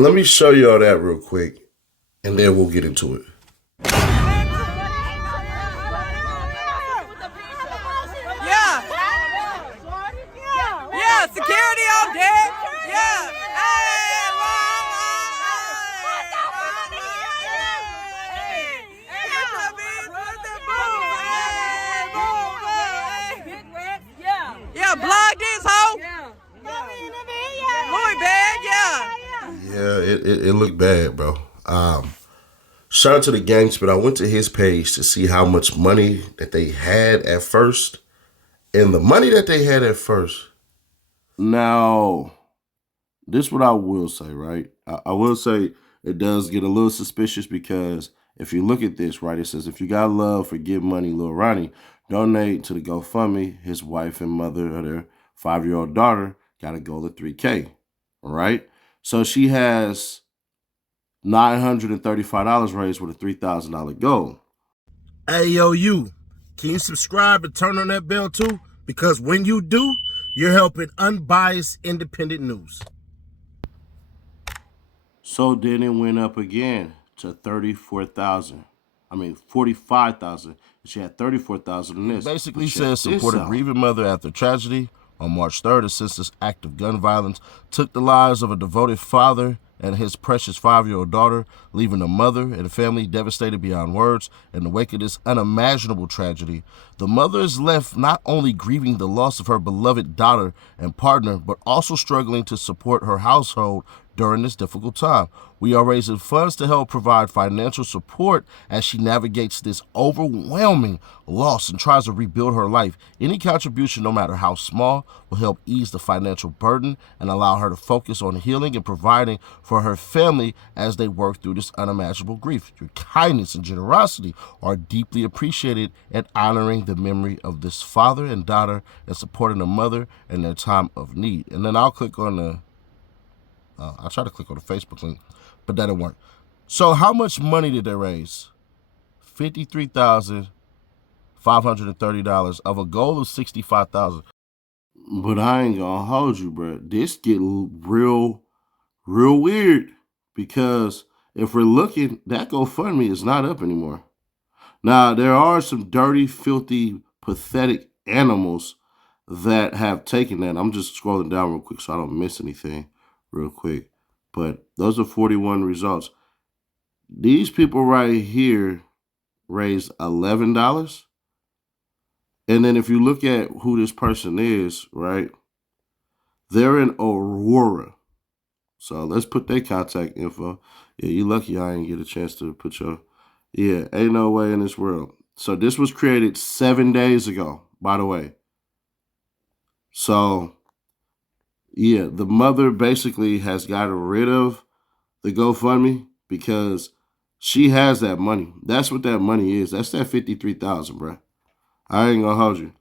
Let me show y'all that real quick, and then we'll get into it. Yeah. Yeah, security all dead. Yeah. Yeah, blog this hoe. Louis bag, yeah. Yeah, it looked bad, bro. Shout out to the gangster, but I went to his page to see how much money that they had at first. And the money that they had at first. Now, this is what I will say, right? I will say it does get a little suspicious because if you look at this, right, it says, if you got love for Give Money, Lil Ronnie, donate to the GoFundMe. His wife and mother of their 5-year-old daughter got a goal of $3K, all right? So she has $935 raised with a $3,000 goal. Hey, yo, you. Can you subscribe and turn on that bell too? Because when you do, you're helping unbiased independent news. So then it went up again to 34,000. I mean 45,000. She had 34,000 in this. Basically says support a grieving mother after tragedy. On March 3rd, a senseless act of gun violence took the lives of a devoted father and his precious 5-year-old daughter, leaving the mother and the family devastated beyond words. In the wake of this unimaginable tragedy, the mother is left not only grieving the loss of her beloved daughter and partner, but also struggling to support her household during this difficult time. We are raising funds to help provide financial support as she navigates this overwhelming loss and tries to rebuild her life. Any contribution, no matter how small, will help ease the financial burden and allow her to focus on healing and providing for her family as they work through this unimaginable grief. Your kindness and generosity are deeply appreciated at honoring the memory of this father and daughter and supporting the mother in their time of need. And then I'll click on the I'll try to click on the Facebook link, but that didn't work. So how much money did they raise? $53,530 of a goal of $65,000. But I ain't gonna hold you, bro. This get real weird because if we're looking, that GoFundMe is not up anymore. Now, there are some dirty, filthy, pathetic animals that have taken that. I'm just scrolling down real quick so I don't miss anything real quick. But those are 41 results. These people right here raised $11. And then if you look at who this person is, right, they're in Aurora. So let's put their contact info. Yeah, you lucky I ain't get a chance to put your, yeah, ain't no way in this world. So this was created 7 days ago, by the way. So yeah, the mother basically has gotten rid of the GoFundMe because she has that money. That's what that money is. That's that 53,000, bro. I ain't gonna hold you.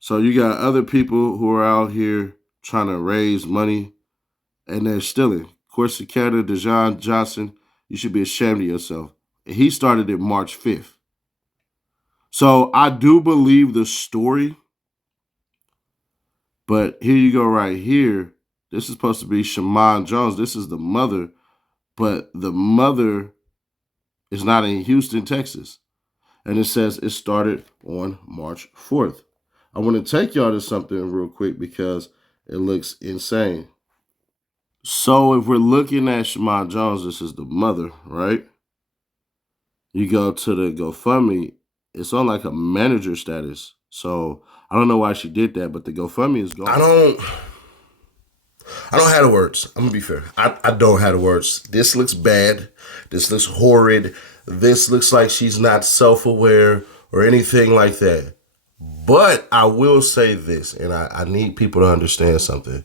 So you got other people who are out here trying to raise money and they're stealing. Corsicana Dejon Johnson, you should be ashamed of yourself. He started it March 5th. So I do believe the story. But here you go right here. This is supposed to be Shaman Jones. This is the mother. But the mother is not in Houston, Texas. And it says it started on March 4th. I want to take y'all to something real quick because it looks insane. So if we're looking at Shaman Jones, this is the mother, right? You go to the GoFundMe. It's on like a manager status. So I don't know why she did that, but the GoFundMe is gone. I don't have the words. I'm gonna be fair. I don't have the words. This looks bad. This looks horrid. This looks like she's not self-aware or anything like that. But I will say this, and I need people to understand something.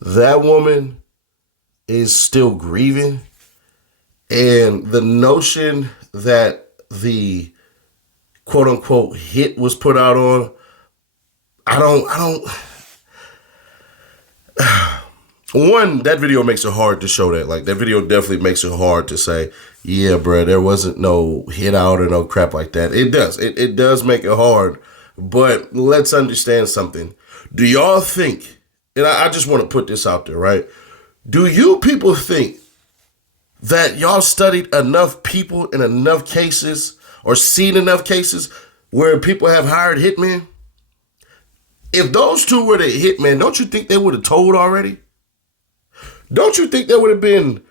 That woman is still grieving. And the notion that the quote unquote hit was put out on, one, that video makes it hard to show that. Like, that video definitely makes it hard to say, yeah, bro, there wasn't no hit out or no crap like that. It does. It does make it hard. But let's understand something. Do y'all think, and I just want to put this out there, right? Do you people think that y'all studied enough people in enough cases or seen enough cases where people have hired hitmen? If those two were the hitmen, don't you think they would have told already? Don't you think there would have been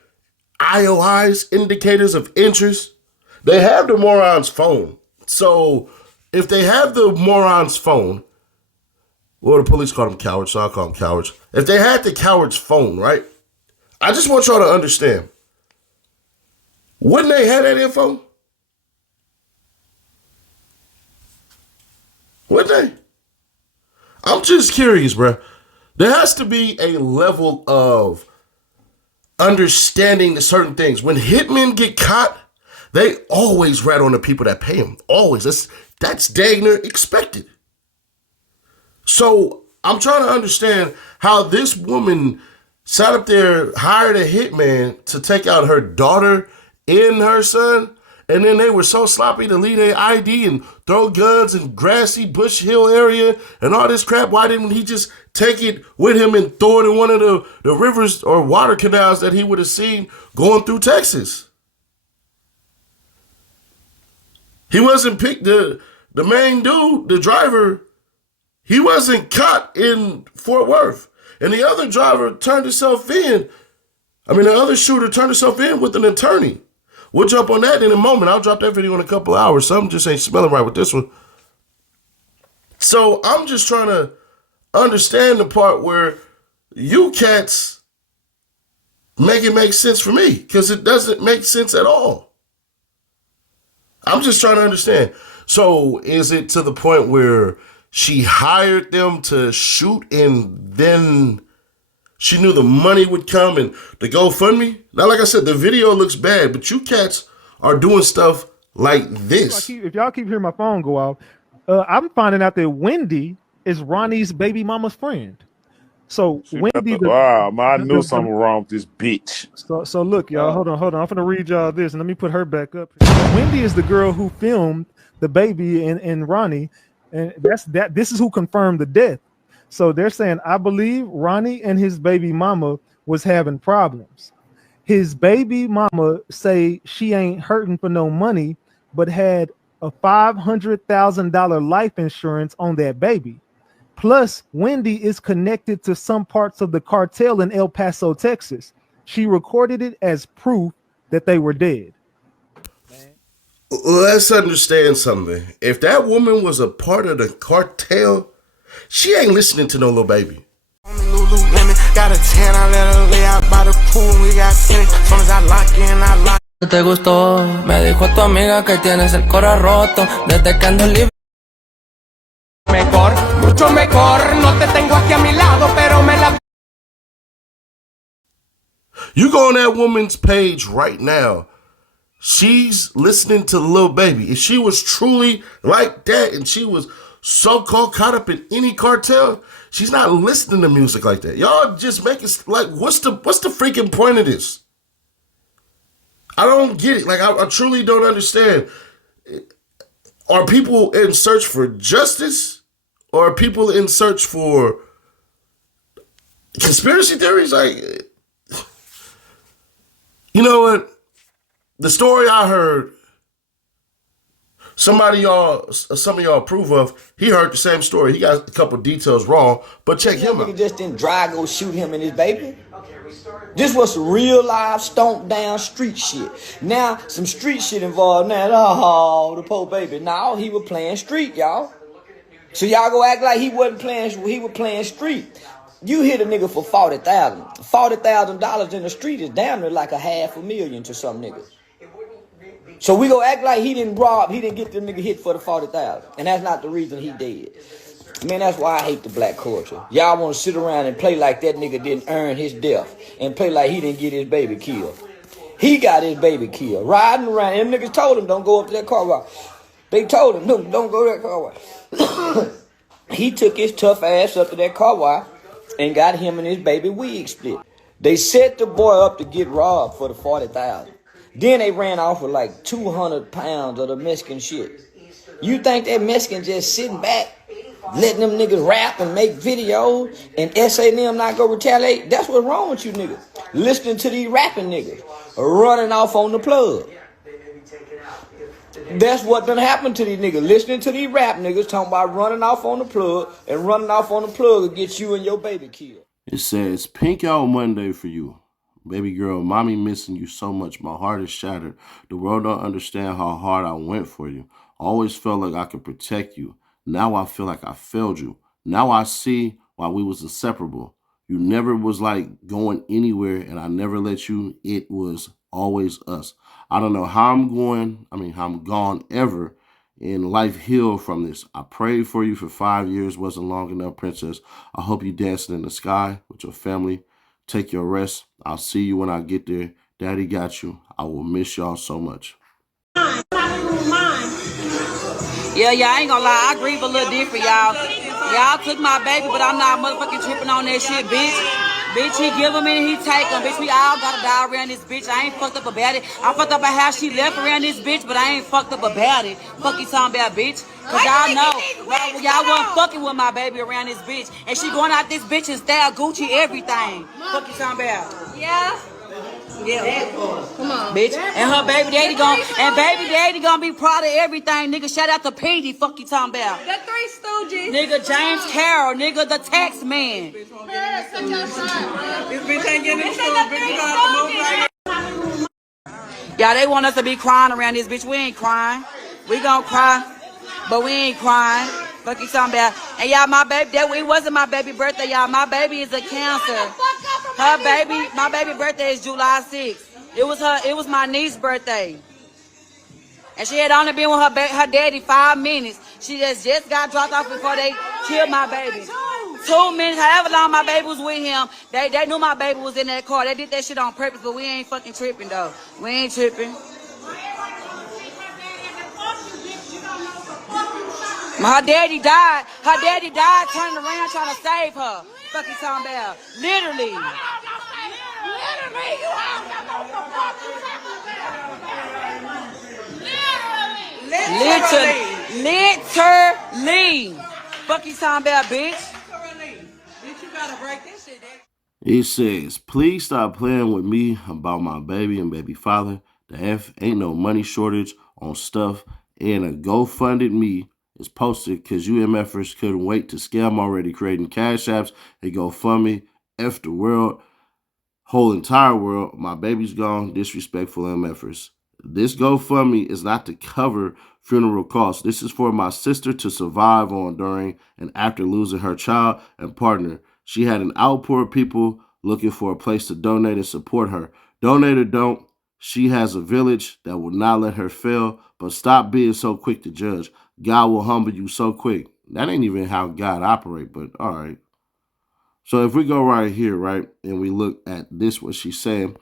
IOIs, indicators of interest? They have the moron's phone. So if they have the moron's phone, well, the police call them cowards, so I'll call them cowards. If they had the coward's phone, right? I just want y'all to understand. Wouldn't they have that info? Wouldn't they? I'm just curious, bro. There has to be a level of understanding to certain things. When hitmen get caught, they always rat on the people that pay them. Always. That's dang near expected. So I'm trying to understand how this woman sat up there, hired a hitman to take out her daughter and her son, and then they were so sloppy to leave their ID and throw guns in grassy Bush Hill area and all this crap. Why didn't he just take it with him and throw it in one of the rivers or water canals that he would have seen going through Texas? He wasn't picked. The main dude, the driver, he wasn't caught in Fort Worth. And the other driver turned himself in. The other shooter turned himself in with an attorney. We'll jump on that in a moment. I'll drop that video in a couple hours. Something just ain't smelling right with this one. So I'm just trying to understand the part where you cats make it make sense for me, because it doesn't make sense at all. I'm just trying to understand. So is it to the point where she hired them to shoot and then she knew the money would come and the GoFundMe? Now, like I said, the video looks bad, but you cats are doing stuff like this. If y'all keep hearing my phone go off, I'm finding out that Wendy is Ronnie's baby mama's friend. So Wendy, wow, man, I knew something wrong with this bitch. So look, y'all, hold on. I'm gonna read y'all this, and let me put her back up. Wendy is the girl who filmed the baby and Ronnie, and this is who confirmed the death. So they're saying, I believe Ronnie and his baby mama was having problems. His baby mama say she ain't hurting for no money, but had a $500,000 life insurance on that baby. Plus, Wendy is connected to some parts of the cartel in El Paso, Texas. She recorded it as proof that they were dead. Let's understand something. If that woman was a part of the cartel, she ain't listening to no little baby. Got a 10, I let her lay out by the pool. We got 10, as soon as I lock in, I lock. Te gustó, me dijo tu amiga que tienes el cora roto desde que ando libre. Mejor, mucho mejor, no te tengo aquí a mi lado, pero me la. You go on that woman's page right now. She's listening to Lil Baby. If she was truly like that and she was so-called caught up in any cartel, she's not listening to music like that. Y'all just make it like, what's the freaking point of this? I don't get it. Like, I truly don't understand. Are people in search for justice, or are people in search for conspiracy theories? Like, you know what? The story I heard, some of y'all approve of, he heard the same story. He got a couple details wrong, but check him out. Just didn't go shoot him and his baby. This was some real live stomp down street shit. Now some street shit involved. Now, oh, the poor baby. Now he was playing street, y'all. So y'all go act like he wasn't playing. He was playing street. You hit a nigga for $40,000. $40,000 in the street is damn near like $500,000 to some niggas. So we go act like he didn't get the nigga hit for the $40,000. And that's not the reason he did. Man, that's why I hate the black culture. Y'all want to sit around and play like that nigga didn't earn his death. And play like he didn't get his baby killed. He got his baby killed. Riding around. Them niggas told him don't go up to that car wash. They told him, no, don't go to that car wash. He took his tough ass up to that car wash and got him and his baby wig split. They set the boy up to get robbed for the $40,000. Then they ran off with like 200 pounds of the Mexican shit. You think that Mexican just sitting back, letting them niggas rap and make videos and S.A. them not go retaliate? That's what's wrong with you niggas. listening to these rapping niggas running off on the plug. That's what done happened to these niggas. Listening to these rap niggas talking about running off on the plug, and running off on the plug will get you and your baby killed. It says, Pink Out Monday for you. Baby girl, mommy missing you so much. My heart is shattered. The world don't understand how hard I went for you. Always felt like I could protect you. Now I feel like I failed you. Now I see why we was inseparable. You never was like going anywhere, and I never let you. It was always us. I don't know how I'm gone ever, and life healed from this. I prayed for you for 5 years. Wasn't long enough, princess. I hope you dancing in the sky with your family. Take your rest. I'll see you when I get there. Daddy got you. I will miss y'all so much. Yeah, I ain't gonna lie, I grieve a little different, y'all. Y'all took my baby, but I'm not motherfucking tripping on that shit, bitch. Bitch, he give him and he take him. Bitch, we all gotta die around this bitch. I ain't fucked up about it. I fucked up about how she left around this bitch, but I ain't fucked up about it. Fuck you talking about, bitch. Cause y'all know, y'all wasn't fucking with my baby around this bitch. And she going out this bitch and style Gucci everything. Fuck you talking about. Yeah. Come on, bitch. And her baby daddy gonna be proud of everything, nigga. Shout out to Petey, fuck you talking about. The Three Stooges. Nigga, James Carroll, nigga, the tax man. This bitch ain't getting it. Yeah, they want us to be crying around this bitch. We ain't crying. We gonna cry, but we ain't crying. Fuck you talking about. And y'all, my baby, it wasn't my baby birthday, y'all. My baby is a Cancer. My baby birthday is July 6th. It was my niece's birthday. And she had only been with her daddy 5 minutes. She just got dropped off before they killed my baby. 2 minutes, however long my baby was with him, they knew my baby was in that car. They did that shit on purpose, but we ain't fucking tripping, though. We ain't tripping. Her daddy died. Her daddy died turning around trying to save her. Fuck you talking about? Literally. Literally. Fuck you talking about, bitch? Bitch, you gotta break this shit down. It says, please stop playing with me about my baby and baby father. The F ain't no money shortage on stuff, and a GoFundMe is posted because UMFers couldn't wait to scam already, creating cash apps and GoFundMe. F the world, whole entire world. My baby's gone. Disrespectful MFers. This GoFundMe is not to cover funeral costs. This is for my sister to survive on during and after losing her child and partner. She had an outpour of people looking for a place to donate and support her. Donate or don't. She has a village that will not let her fail, but stop being so quick to judge. God will humble you so quick. That ain't even how God operates, but all right. So if we go right here, right, and we look at this, what she's saying,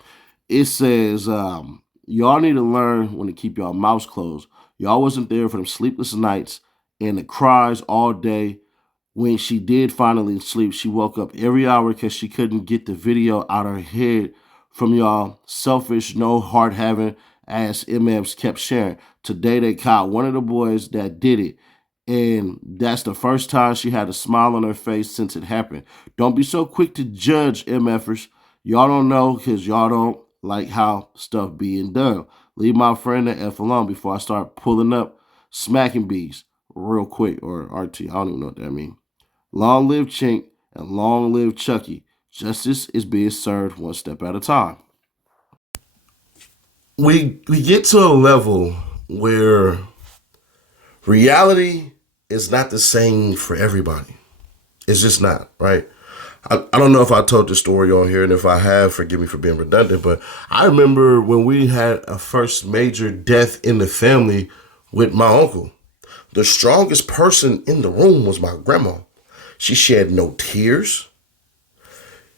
it says, y'all need to learn when to keep y'all mouths closed. Y'all wasn't there for them sleepless nights and the cries all day. When she did finally sleep, she woke up every hour because she couldn't get the video out her head from y'all selfish, no heart having ass MMs kept sharing. Today they caught one of the boys that did it. And that's the first time she had a smile on her face since it happened. Don't be so quick to judge MFers. Y'all don't know because y'all don't like how stuff being done. Leave my friend the F alone before I start pulling up smacking bees real quick. Or RT, I don't even know what that means. Long live Chink and long live Chucky. Justice is being served one step at a time. We get to a level where reality is not the same for everybody. It's just not, right? I don't know if I told the story on here, and if I have, forgive me for being redundant, but I remember when we had a first major death in the family with my uncle. The strongest person in the room was my grandma. She shed no tears.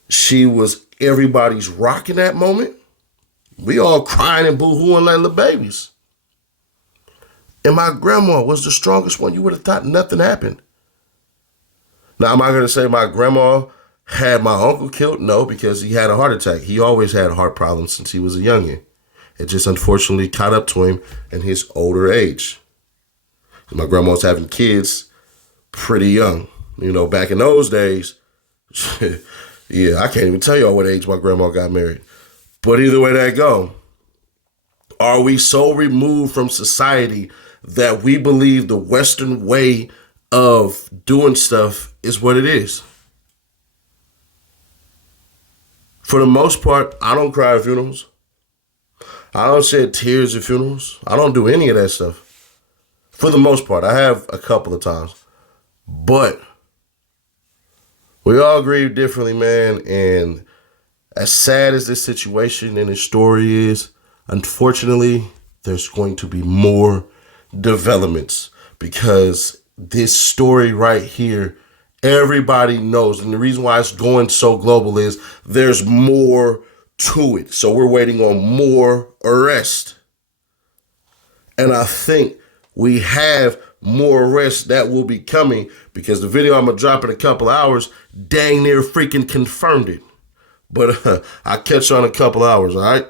She was everybody's rock in that moment. We all crying and boo-hooing like little babies. And my grandma was the strongest one. You would have thought nothing happened. Now, am I going to say my grandma had my uncle killed? No, because he had a heart attack. He always had heart problems since he was a youngin'. It just unfortunately caught up to him in his older age. My grandma was having kids pretty young. You know, back in those days, Yeah, I can't even tell y'all what age my grandma got married. But either way that go, are we so removed from society that we believe the Western way of doing stuff is what it is? For the most part, I don't cry at funerals. I don't shed tears at funerals. I don't do any of that stuff. For the most part, I have a couple of times. But we all grieve differently, man. And as sad as this situation and this story is, unfortunately, there's going to be more developments because this story right here, everybody knows. And the reason why it's going so global is there's more to it. So we're waiting on more arrests. And I think we have more arrests that will be coming because the video I'm going to drop in a couple hours dang near freaking confirmed it. But I'll catch you on a couple hours, all right?